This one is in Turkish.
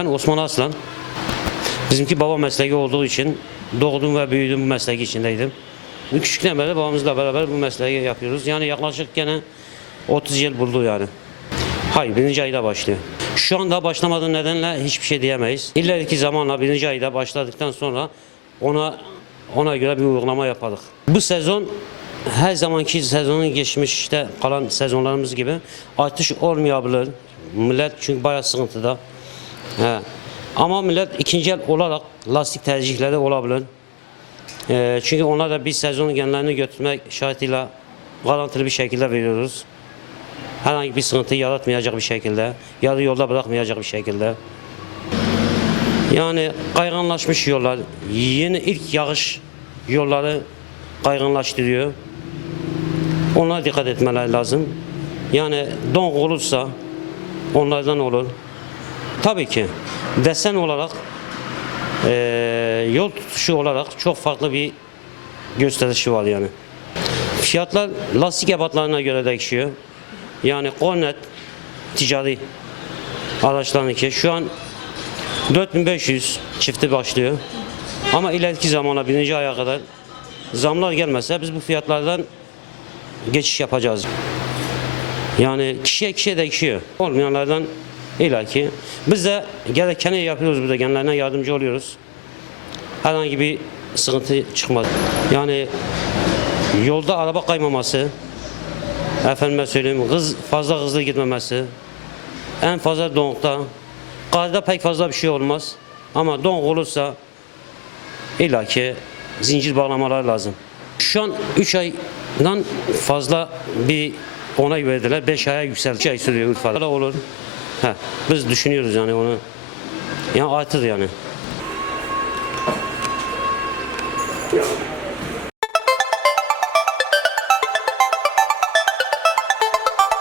Ben Osman Aslan. Bizimki baba mesleği olduğu için doğdum ve büyüdüm bu mesleği içindeydim. Küçükten beri babamızla beraber bu mesleği yapıyoruz. Yani yaklaşık gene 30 yıl buldu yani. Hayır birinci ayda başlıyor. Şu anda başlamadığı nedenle hiçbir şey diyemeyiz. İleriki zamanla birinci ayda başladıktan sonra ona ona göre bir uygulama yaparız. Bu sezon her zamanki sezonun geçmişte kalan sezonlarımız gibi artış olmayabilir. Millet çünkü bayağı sıkıntıda. He. Ama millet ikinci el olarak lastik tercihleri olabilir. Ee, çünkü onlar da bir sezon genlerini götürmek şartıyla garantili bir şekilde veriyoruz. Herhangi bir sıkıntı yaratmayacak bir şekilde, yarı yolda bırakmayacak bir şekilde. Yani kayganlaşmış yollar, yeni ilk yağış yolları kayganlaştırıyor. Onlara dikkat etmeler lazım. Yani don olursa onlardan olur. Tabii ki desen olarak eee, yol tutuşu olarak çok farklı bir gösterişi var yani. Fiyatlar lastik ebatlarına göre değişiyor. Yani Cornet ticari araçlarınki şu an 4500 çifti başlıyor. Ama ileriki zamana birinci aya kadar zamlar gelmezse biz bu fiyatlardan geçiş yapacağız. Yani kişiye kişiye değişiyor. Olmayanlardan ilaki. Biz de gerekeni yapıyoruz burada. Kendilerine yardımcı oluyoruz. Herhangi bir sıkıntı çıkmadı. Yani yolda araba kaymaması, efendime söyleyeyim hız, fazla hızlı gitmemesi, en fazla donukta. Karda pek fazla bir şey olmaz. Ama donk olursa illaki zincir bağlamalar lazım. Şu an 3 dan fazla bir onay verdiler. 5 aya yükseldi. ay sürüyor Urfa'da olur. Ha, biz düşünüyoruz yani onu. Yani artır yani. Yeah.